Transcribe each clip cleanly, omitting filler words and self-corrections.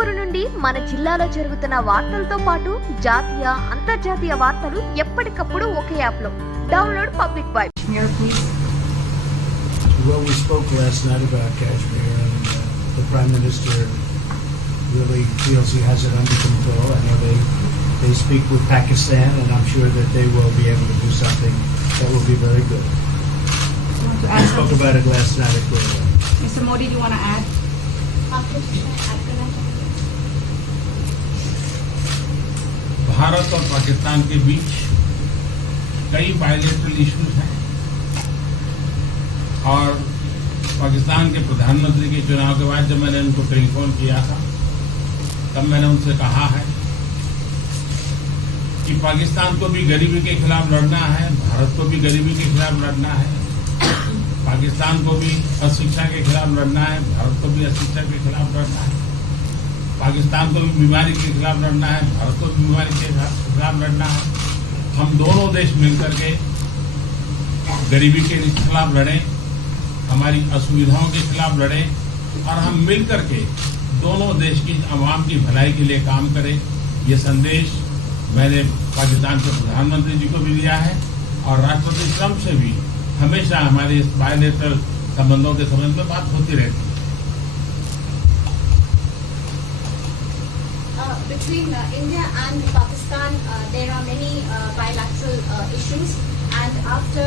ఊరు నుండి మన జిల్లాలో జరుగుతున్న వార్తలతో పాటు జాతీయ అంతర్జాతీయ వార్తలు ఎప్పటికప్పుడు ఒకే యాప్ లో download public vibe. Well, we spoke last night about Kashmir, and the Prime Minister really feels he has it under control. I know they speak with Pakistan, and I'm sure that they will be able to do something that will be very good. We spoke about it last night at Guru. Mr. Modi, do you want to add? Bharat और पाकिस्तान के बीच कई bilateral issues हैं और पाकिस्तान के प्रधानमंत्री के चुनाव के बाद जब मैंने उनको टेलीफोन किया था तब मैंने उनसे कहा है कि पाकिस्तान को भी गरीबी के खिलाफ लड़ना है, भारत को भी गरीबी के खिलाफ लड़ना है, पाकिस्तान को भी अशिक्षा के खिलाफ लड़ना है, भारत को भी अशिक्षा के खिलाफ लड़ना है, पाकिस्तान को भी बीमारी के खिलाफ लड़ना है, भारत को भी बीमारी के खिलाफ लड़ना है। हम दोनों देश मिलकर के गरीबी के खिलाफ लड़ें, हमारी असुविधाओं के खिलाफ लड़ें और हम मिलकर के दोनों देश की आवाम की भलाई के लिए काम करें। ये संदेश मैंने पाकिस्तान के प्रधानमंत्री जी को भी दिया है और राष्ट्रपति ट्रंप से भी हमेशा हमारे इस बायलैटरल संबंधों के संबंध में बात होती रहती है। Between India and Pakistan, there are many bilateral issues, and after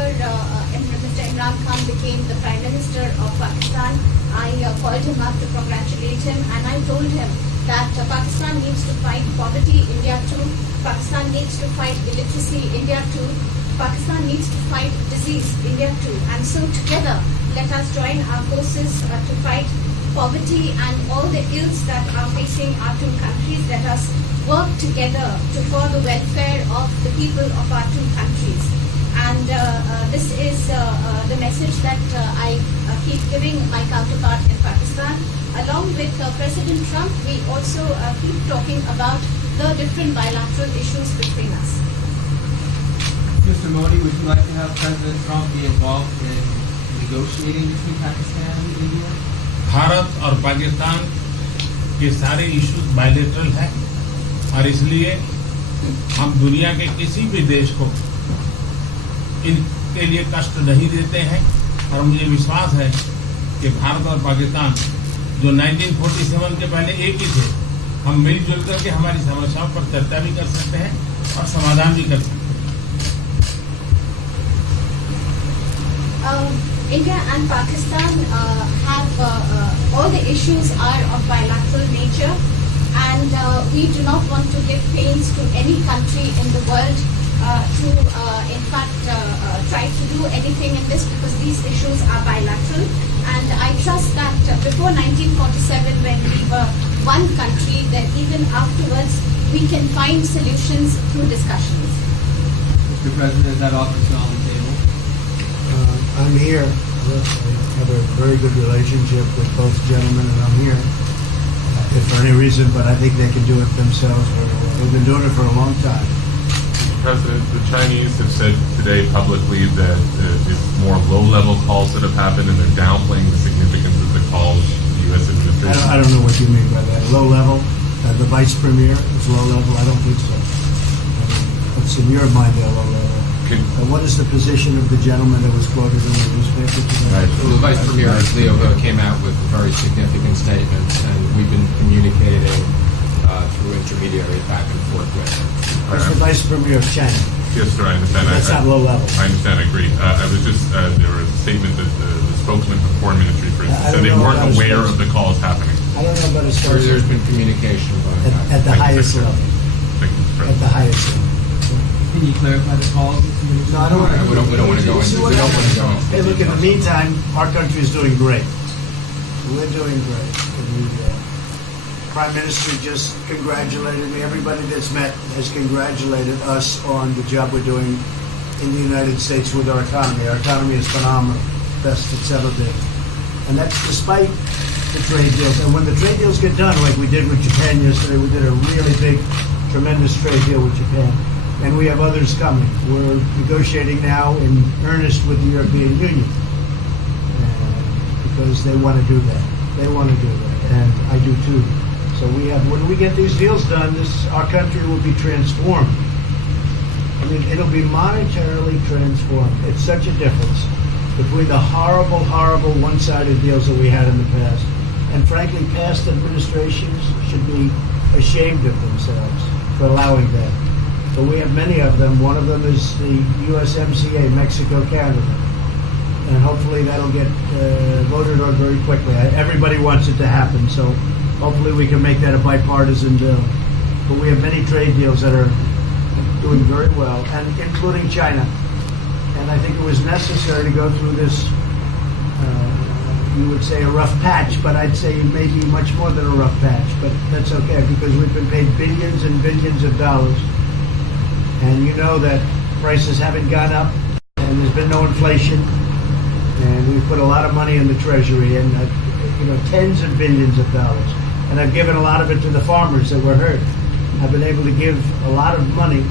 Mr. Imran Khan became the Prime Minister of Pakistan, I called him up to congratulate him, and I told him that Pakistan needs to fight poverty, India too. Pakistan needs to fight illiteracy, India too. Pakistan needs to fight disease, India too. And so together, let us join our forces to fight poverty and all the ills that are facing our two countries. Let us work together for the welfare of the people of our two countries. And this is the message that I keep giving my counterpart in Pakistan. Along with President Trump, we also keep talking about the different bilateral issues between us. Mr. Modi, would you like to have President Trump be involved in negotiating between Pakistan and India? Bharat और पाकिस्तान के सारे issues bilateral हैं और इसलिए हम दुनिया के किसी भी देश को इनके लिए कष्ट नहीं देते हैं और मुझे विश्वास है कि भारत और पाकिस्तान जो 1947 के पहले एक ही थे, हम मिलजुल करके हमारी समस्याओं पर चर्चा भी कर सकते हैं और समाधान भी कर सकते हैं। India and Pakistan have all the issues are of bilateral nature, and we do not want to give pains to any country in the world to in fact try to do anything in this, because these issues are bilateral. And I trust that before 1947, when we were one country, that even afterwards we can find solutions through discussions. Mr. President, is that offer still on the table? I'm here. I have a very good relationship with both gentlemen, and I'm here if for any reason, but I think they can do it themselves. They've been doing it for a long time. President, the Chinese have said today publicly that it's more low-level calls that have happened, and they're downplaying the significance of the calls the U.S. administration. I don't know what you mean by that. Low level? The vice premier is low level? I don't think so. What's in your mind, they're low level? What is the position of the gentleman that was quoted in the newspaper today? Right. So the Vice Premier, Leo, came out with very significant statements, and we've been communicating through intermediaries back and forth with him. That's the Vice Premier of China. Yes, sir, I understand. That's not low level. I understand, I agree. I was just, there was a statement that the spokesman for the Foreign Ministry, for instance, said they weren't aware of the calls happening. I don't know about his There's been communication at the highest level. Thank you, Mr. At the President. highest level. Can you clarify the calls? No, I don't want to. We don't want to go into. We don't want to go into. Hey, look, in the meantime, our country is doing great. We're doing great. The Prime Minister just congratulated me. Everybody that's met has congratulated us on the job we're doing in the United States with our economy. Our economy is phenomenal, best it's ever been. And that's despite the trade deals. And when the trade deals get done, like we did with Japan yesterday, we did a really big, tremendous trade deal with Japan. And we have others coming. We're negotiating now in earnest with the European Union because they want to do that. They want to do that, and I do too. So So when we get these deals done, our country will be transformed. I mean, it'll be monetarily transformed. It's such a difference between the horrible, horrible one-sided deals that we had in the past. And frankly, past administrations should be ashamed of themselves for allowing that. But we have many of them. One of them is the USMCA, Mexico-Canada. And hopefully that'll get voted on very quickly. Everybody wants it to happen, so hopefully we can make that a bipartisan bill. But we have many trade deals that are doing very well, and including China. And I think it was necessary to go through this, you would say a rough patch, but I'd say maybe much more than a rough patch. But that's okay, because we've been paid billions and billions of dollars. And you know that prices haven't gone up, and there's been no inflation. And we've put a lot of money in the Treasury, and tens of billions of dollars. And I've given a lot of it to the farmers that were hurt. I've been able to give a lot of money,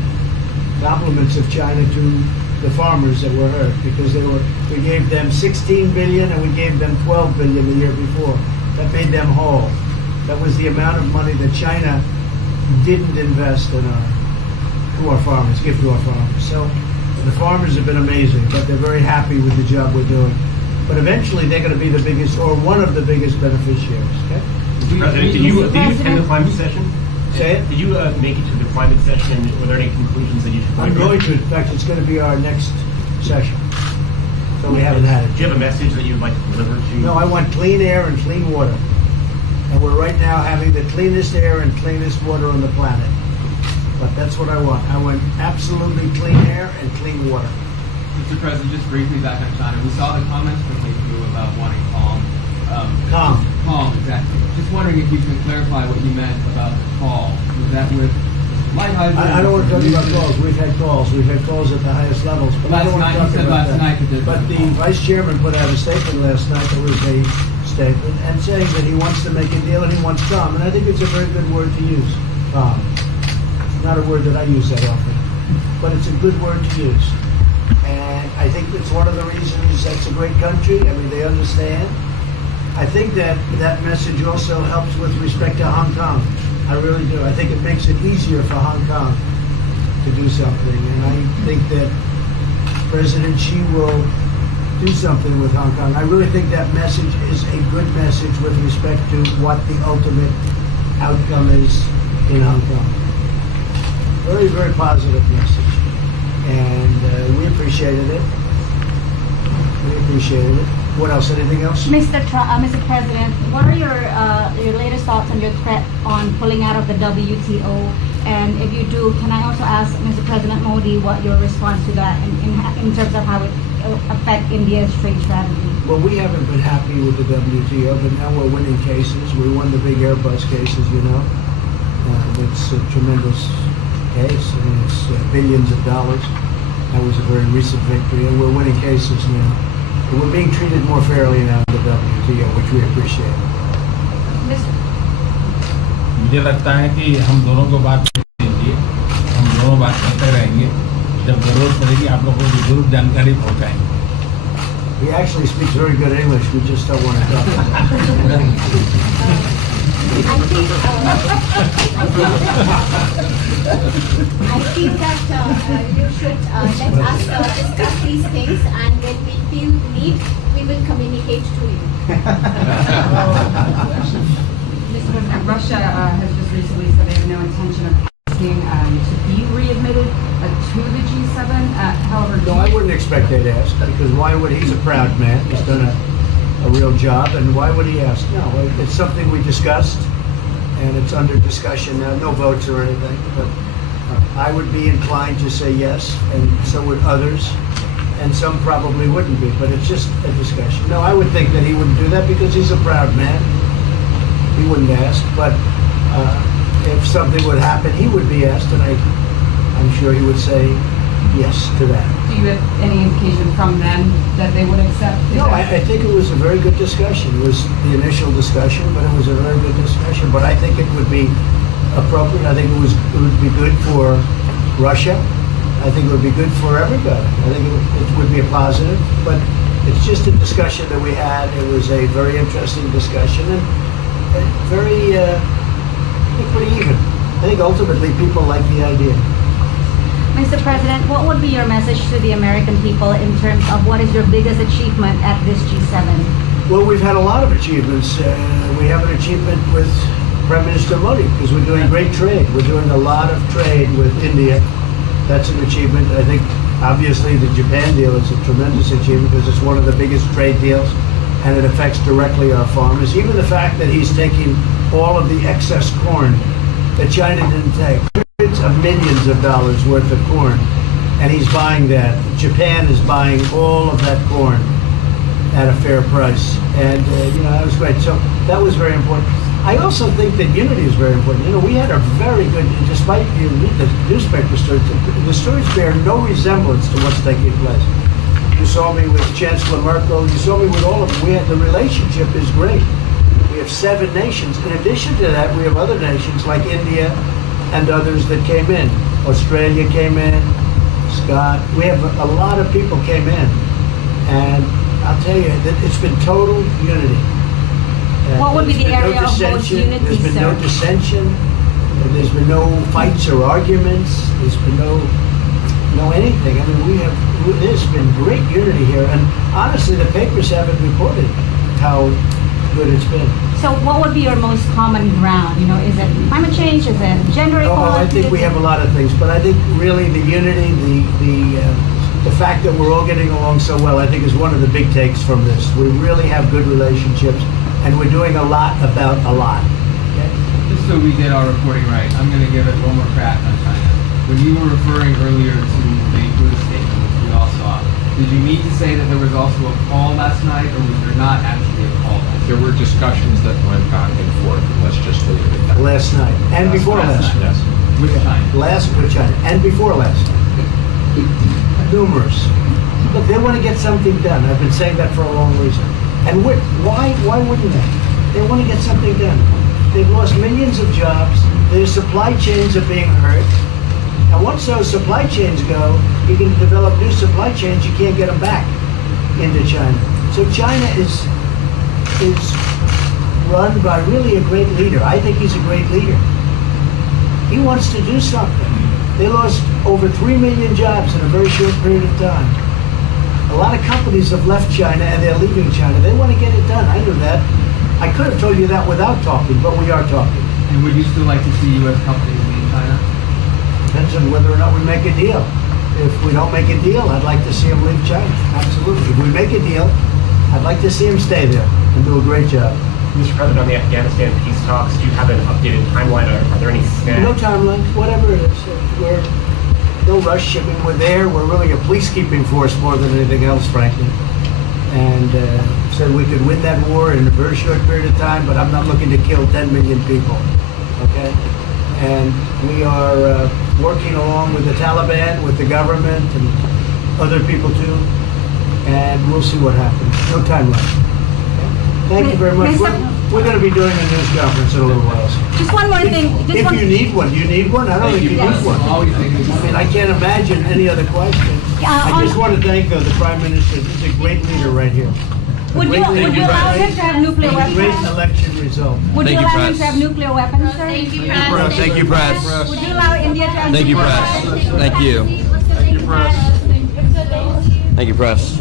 compliments of China, to the farmers that were hurt, because we gave them 16 billion and we gave them 12 billion the year before. That made them whole. That was the amount of money that China didn't invest in give to our farmers. So the farmers have been amazing, but they're very happy with the job we're doing. But eventually they're going to be the biggest, or one of the biggest beneficiaries. Okay? Mr. President, did you attend the climate session? Say it? Did you make it to the climate session? Were there any conclusions that you should I'm going to. In fact, it's going to be our next session. So we haven't had it. Do you have a message that you would like to deliver to? No, I want clean air and clean water. And we're right now having the cleanest air and cleanest water on the planet. But that's what I want. I want absolutely clean air and clean water. Mr. President, just briefly back on China, we saw the comments from you about wanting calm. Calm, exactly. Just wondering if you could clarify what you meant about the call. Was that with lighthearted? I don't want to talk about calls. We've had calls. We've had calls at the highest levels. But I don't want to talk about that. But the Vice Chairman put out a statement last night that was a statement and saying that he wants to make a deal and he wants calm. And I think it's a very good word to use, calm. It's not a word that I use that often, but it's a good word to use. And I think it's one of the reasons that's a great country. I mean, they understand. I think that message also helps with respect to Hong Kong. I really do. I think it makes it easier for Hong Kong to do something. And I think that President Xi will do something with Hong Kong. I really think that message is a good message with respect to what the ultimate outcome is in Hong Kong. Very, very positive message. And we appreciated it. We appreciated it. What else? Anything else? Mr. President, what are your latest thoughts on your threat on pulling out of the WTO? And if you do, can I also ask Mr. President Modi what your response to that in terms of how it will affect India's trade strategy? Well, we haven't been happy with the WTO, but now we're winning cases. We won the big Airbus cases, you know. It's a tremendous case. I mean, it's billions of dollars. That was a very recent victory, and we're winning cases now. We're being treated more fairly now in the WTO, which we appreciate. मुझे लगता है कि हम दोनों को बात कीजिए, हम दोनों बात करते रहेंगे. जब जरूरत पड़ेगी आप लोगों को जरूर जानकारी पहुंचाएंगे. He actually speaks very good English. We just don't want to talk about it. I feel that you should let us discuss these things, and when we feel the need, we will communicate to you. Mr. President, Russia has just recently said they have no intention of asking to be readmitted to the G7. However, No, I wouldn't expect they'd ask, because why would he's a proud man. He's done a real job, and why would he ask? No, it's something we discussed, and it's under discussion now. No votes or anything, but I would be inclined to say yes, and so would others, and some probably wouldn't be, but it's just a discussion. No, I would think that he wouldn't do that because he's a proud man. He wouldn't ask, but if something would happen, he would be asked, and I'm sure he would say yes to that. do you have any indication from them that they would accept? No, I think it was a very good discussion. It was the initial discussion, but it was a very good discussion. But I think it would be appropriate. I think it would be good for Russia. I think it would be good for everybody. I think it would be a positive. But it's just a discussion that we had. It was a very interesting discussion and very think ultimately people like the idea. Mr. President, what would be your message to the American people in terms of what is your biggest achievement at this G7? Well, we've had a lot of achievements. We have an achievement with Prime Minister Modi because we're doing great trade. We're doing a lot of trade with India. That's an achievement. I think obviously the Japan deal is a tremendous achievement because it's one of the biggest trade deals and it affects directly our farmers. Even the fact that he's taking all of the excess corn that China didn't take, hundreds of millions of dollars worth of corn, and he's buying that. Japan is buying all of that corn at a fair price. And, that was great. So that was very important. I also think that unity is very important. We had a very good, despite you read the newspaper stories, the stories bear no resemblance to what's taking place. You saw me with Chancellor Merkel. You saw me with all of them. The relationship is great. We have 7 nations. In addition to that, we have other nations like India and others that came in. Australia came in, Scott. We have a lot of people came in. And I'll tell you that it's been total unity. What would be the area of most unity, There's been no dissension. There's been no fights or arguments. There's been no anything. I mean, there's been great unity here. And honestly, the papers haven't reported how good it's been. So what would be your most common ground? Is it climate change? Is it gender equality? I think we have a lot of things, but I think really the unity, the fact that we're all getting along so well, I think is one of the big takes from this. We really have good relationships, and we're doing a lot about a lot. Okay? Just so we get our reporting right, I'm going to give it one more crack on China. When you were referring earlier to the Buddha statement, which we all saw, did you mean to say that there was also a call last night, or was there not actually a call last night? There were discussions that went back and forth, and let's just leave it at that. Last night, and before last night. Yes. With China? With China, and before last night. Numerous. Look, they want to get something done. I've been saying that for a long reason. And why wouldn't they? They want to get something done. They've lost millions of jobs. Their supply chains are being hurt. And once those supply chains go, you can develop new supply chains. You can't get them back into China. So China is run by really a great leader. I think he's a great leader. He wants to do something. They lost over 3 million jobs in a very short period of time. A lot of companies have left China and they're leaving China. They want to get it done. I knew that. I could have told you that without talking, but we are talking. And would you still like to see U.S. companies leave China? Depends on whether or not we make a deal. If we don't make a deal, I'd like to see them leave China. Absolutely. If we make a deal, I'd like to see them stay there and do a great job. Mr. President, on the Afghanistan peace talks, do you have an updated timeline? Are there any snags? No timeline, whatever it is. We're no rush. I mean, we're there. We're really a peacekeeping force more than anything else, frankly. And said we could win that war in a very short period of time, but I'm not looking to kill 10 million people. Okay? And we are working along with the Taliban, with the government, and other people too. And we'll see what happens. No timeline. Thank you very much. We're going to be doing a news conference in a little while. Just one more thing. If you need one, do you need one? I don't think you need one. I mean, I can't imagine any other question. I just want to thank the Prime Minister. He's a great leader right here. Would you allow him to have nuclear weapons? Great election result. Would you allow him to have nuclear weapons, sir? Thank you, Press. Thank you, Press. Would you allow India to have Thank you, nuclear Press. weapons? Thank you. Thank you, Press. Thank you, Press.